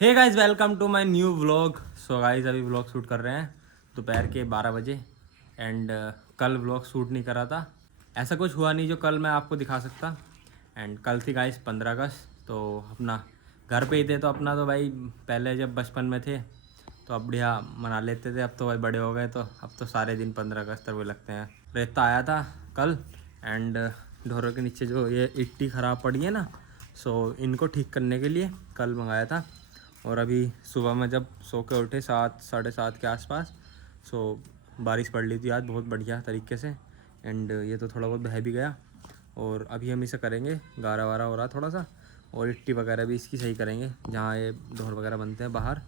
Hey guys, welcome to my new vlog. So guys, अभी vlog shoot कर रहे हैं दोपहर के 12 बजे। एंड कल व्लॉग शूट नहीं करा था, ऐसा कुछ हुआ नहीं जो कल मैं आपको दिखा सकता। एंड कल थी गाइस 15 अगस्त, तो अपना घर पे ही थे। तो अपना तो भाई पहले जब बचपन में थे तो अब बढ़िया मना लेते थे। अब तो भाई बड़े हो गए तो अब तो सारे दिन 15 अगस्त तक वो लगते हैं। रेता आया था कल। एंड ढोरों के नीचे जो ये इट्टी ख़राब पड़ी है ना, सो इनको ठीक करने के लिए कल मंगाया था। और अभी सुबह में जब सो के उठे 7 साढ़े 7 के आसपास, सो बारिश पड़ ली थी आज बहुत बढ़िया तरीके से। एंड ये तो थोड़ा बहुत बह भी गया। और अभी हम इसे करेंगे, गारा वारा हो रहा थोड़ा सा, और इट्टी वगैरह भी इसकी सही करेंगे जहाँ ये ढोर वगैरह बनते हैं बाहर।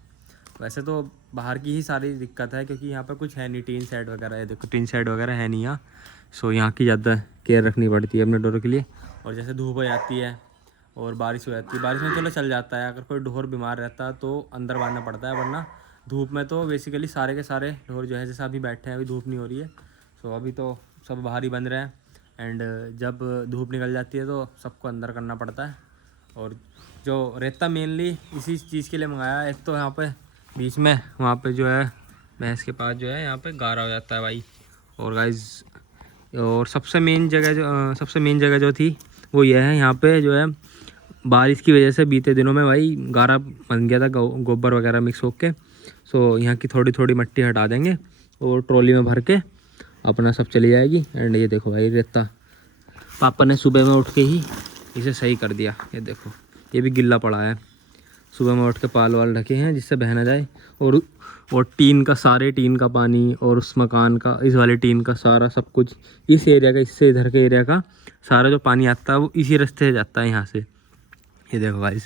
वैसे तो बाहर की ही सारी दिक्कत है, क्योंकि यहाँ पे कुछ है नहीं, टीन शेड वगैरह है। देखो टीन शेड वगैरह है नहीं यहाँ। सो यहाँ की ज़्यादा केयर रखनी पड़ती है अपने ढोरों के लिए। और जैसे धूप हो जाती है और बारिश हो जाती है, बारिश में चलो चल जाता है, अगर कोई ढोर बीमार रहता है तो अंदर बांधना पड़ता है, वरना धूप में तो बेसिकली सारे के सारे ढोर जो है, जैसे अभी बैठे हैं, अभी धूप नहीं हो रही है, सो अभी तो सब बाहर ही बंद रहे हैं। एंड जब धूप निकल जाती है तो सबको अंदर करना पड़ता है। और जो रेता मेनली इसी चीज़ के लिए मंगाया है। एक तो यहाँ पे बीच में वहाँ पे जो है भैंस के पास जो है यहाँ पे गारा हो जाता है भाई। और गाइस, और सबसे मेन जगह जो थी वो ये है, यहाँ पे जो है बारिश की वजह से बीते दिनों में भाई गारा बन गया था, गोबर वगैरह मिक्स होके। सो यहाँ की थोड़ी थोड़ी मिट्टी हटा देंगे और ट्रॉली में भर के अपना सब चली जाएगी। एंड ये देखो भाई रेता पापा ने सुबह में उठ के ही इसे सही कर दिया। ये देखो ये भी गिल्ला पड़ा है, सुबह में उठ के पाल वाल ढके हैं जिससे बह ना जाए। और टीन का पानी और उस मकान का, इस वाले टीन का सारा सब कुछ, इस एरिया का, इससे इधर के एरिया का सारा जो पानी आता है वो इसी रास्ते से जाता है यहाँ से। ये देखो गाइस,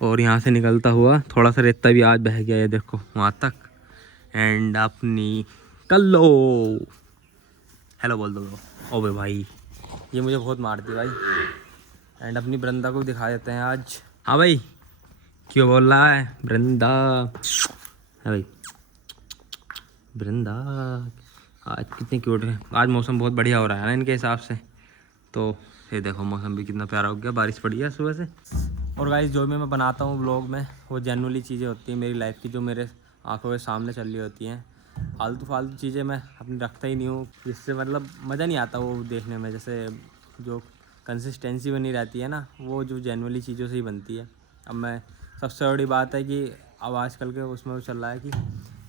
और यहाँ से निकलता हुआ थोड़ा सा रेता भी आज बह गया, ये देखो वहाँ तक। एंड अपनी कल्लो हेलो बोल दो ब्रो। ओबे भाई, ये मुझे बहुत मारती भाई। एंड अपनी वृंदा को दिखा देते हैं आज। हाँ भाई, क्यों बोल रहा है वृंदा? है भाई वृंदा, आज कितनी क्यूट है। आज मौसम बहुत बढ़िया हो रहा है ना इनके हिसाब से। तो ये देखो मौसम भी कितना प्यारा हो गया, बारिश पड़ी है सुबह से। और गाइस, जो भी मैं बनाता हूँ व्लॉग में, वो जेन्युइनली चीज़ें होती हैं मेरी लाइफ की, जो मेरे आंखों के सामने चल रही होती हैं। फालतू फालतू चीज़ें मैं अपनी रखता ही नहीं हूँ, जिससे मतलब मज़ा नहीं आता वो देखने में। जैसे जो कंसिस्टेंसी बनी रहती है ना, वो जो जेन्युइनली चीज़ों से ही बनती है। अब मैं, सबसे बड़ी बात है कि अब आजकल के उसमें वो चल रहा है कि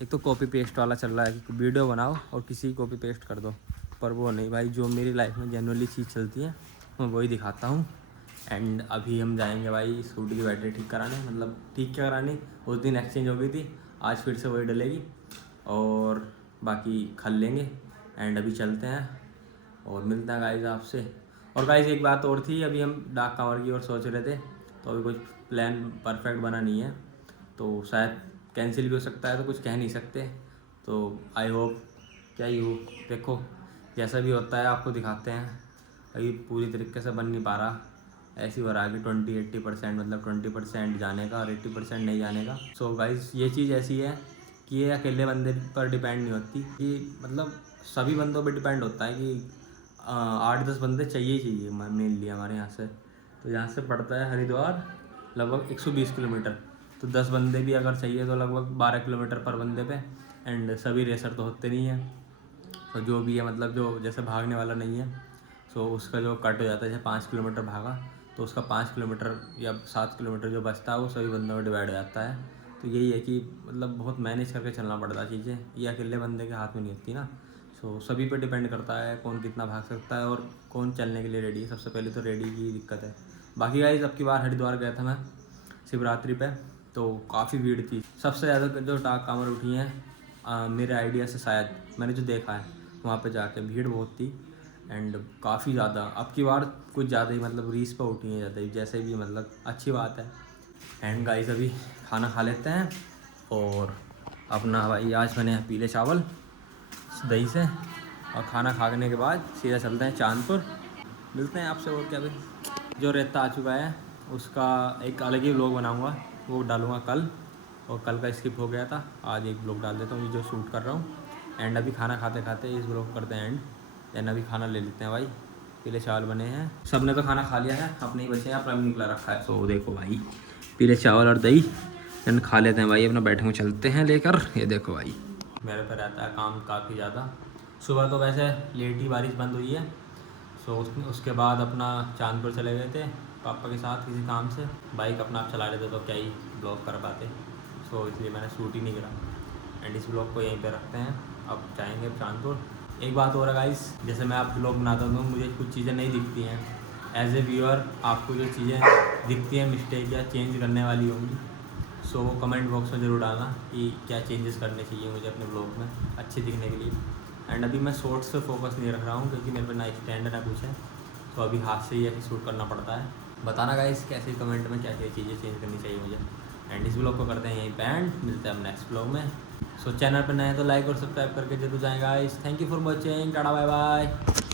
एक तो कॉपी पेस्ट वाला चल रहा है कि वीडियो बनाओ और किसी कॉपी पेस्ट कर दो। पर वो नहीं भाई, जो मेरी लाइफ में जेन्युइनली चीज़ चलती है मैं वही दिखाता हूँ। एंड अभी हम जाएंगे भाई स्कूटी की बैटरी ठीक कराने, मतलब ठीक क्या कराने, उस दिन एक्सचेंज हो गई थी, आज फिर से वही डलेगी और बाकी खल लेंगे। एंड अभी चलते हैं और मिलते हैं गाइस आपसे। और गाइस, एक बात और थी, अभी हम डाक कांवर की ओर सोच रहे थे, तो अभी कुछ प्लान परफेक्ट बना नहीं है, तो शायद कैंसिल भी हो सकता है, तो कुछ कह नहीं सकते। तो आई होप, क्या ही हो, देखो जैसा भी होता है आपको दिखाते हैं। अभी पूरी तरीके से बन नहीं पा रहा, ऐसी हो रहा है कि 20-80%, मतलब 20% जाने का और 80% नहीं जाने का। सो गाइस, ये चीज़ ऐसी है कि ये अकेले बंदे पर डिपेंड नहीं होती, कि मतलब सभी बंदों पर डिपेंड होता है कि 8-10 बंदे चाहिए ही चाहिए मेनली हमारे यहाँ से। तो यहाँ से पड़ता है हरिद्वार लगभग 120 किलोमीटर, तो 10 बंदे भी अगर चाहिए तो लगभग 12 किलोमीटर पर बंदे पे। एंड सभी रेसर तो होते नहीं हैं, तो जो भी है, मतलब जो जैसे भागने वाला नहीं है, सो उसका जो कट हो जाता है, जैसे 5 किलोमीटर भागा तो उसका 5 किलोमीटर या 7 किलोमीटर जो बचता है वो सभी बंदों में डिवाइड हो जाता है। तो यही है कि मतलब बहुत मैनेज करके चलना पड़ता है चीज़ें, ये अकेले बंदे के हाथ में नहीं होती ना। सो सभी पे डिपेंड करता है कौन कितना भाग सकता है और कौन चलने के लिए रेडी है। सबसे पहले तो रेडी की दिक्कत है। बाकी गाइस, अब की बार हरिद्वार गया था मैं शिवरात्रि पे, तो काफ़ी भीड़ थी। सबसे ज़्यादा जो डाक कांवर उठी हैं मेरे आइडिया से, शायद मैंने जो देखा है वहाँ पे जाके भीड़ बहुत थी। एंड काफ़ी ज़्यादा, अब की बार कुछ ज़्यादा ही, मतलब रीस पर उठी है ज़्यादा ही, जैसे भी, मतलब अच्छी बात है। एंड गाइस, अभी खाना खा लेते हैं और अपना भाई आज बने हैं पीले चावल दही से, और खाना खाने के बाद सीधा चलते हैं चांदपुर। मिलते हैं आपसे। और क्या भाई, जो रेता आ चुका है उसका एक अलग ही व्लॉग बनाऊंगा, वो डालूंगा कल, और कल का स्किप हो गया था, आज एक व्लॉग डाल देता हूँ ये जो शूट कर रहा हूँ। एंड अभी खाना खाते खाते इस व्लॉग करते हैं एंड। एंड अभी खाना ले लेते हैं भाई, पीले चावल बने हैं, सब ने तो खाना खा लिया है, अपने ही बचे हैं, अपना भी निकला रखा है। सो देखो भाई, पीले चावल और दही एंड खा लेते हैं भाई अपना, बैठे हुए चलते हैं लेकर। ये देखो भाई मेरे पे रहता है काम काफ़ी ज़्यादा। सुबह तो वैसे लेट ही बारिश बंद हुई है। सो उसके बाद अपना चांदपुर चले गए थे पापा के साथ किसी काम से। बाइक अपना आप चला रहे थे तो क्या ही ब्लॉग कर पाते, सो इसलिए मैंने शूट ही नहीं करा। एंड इस ब्लॉग को यहीं पे रखते हैं, अब जाएंगे चांदपुर। एक बात हो रहा गाइस, जैसे मैं आप ब्लॉग बनाता हूँ मुझे कुछ चीज़ें नहीं दिखती हैं। एज ए व्यूअर आपको जो चीज़ें दिखती हैं मिस्टेक या चेंज करने वाली होंगी, सो वो कमेंट बॉक्स में ज़रूर डालना कि क्या चेंजेस करने चाहिए मुझे अपने ब्लॉग में अच्छे दिखने के लिए। एंड अभी मैं शॉर्ट्स पे फोकस नहीं रख रहा हूँ क्योंकि मेरे पे ना स्टैंड ना कुछ है, तो अभी हाथ से ही ऐसे शूट करना पड़ता है। बताना गाइस कैसे कमेंट में क्या क्या चीज़ें चेंज करनी चाहिए मुझे। एंड इस ब्लॉग को करते हैं यहीं पे एंड, मिलते हैं हम नेक्स्ट ब्लॉग में। सो चैनल पर नए हैं तो लाइक और सब्सक्राइब करके जरूर जाएगा guys. Thank you for watching, tata bye bye.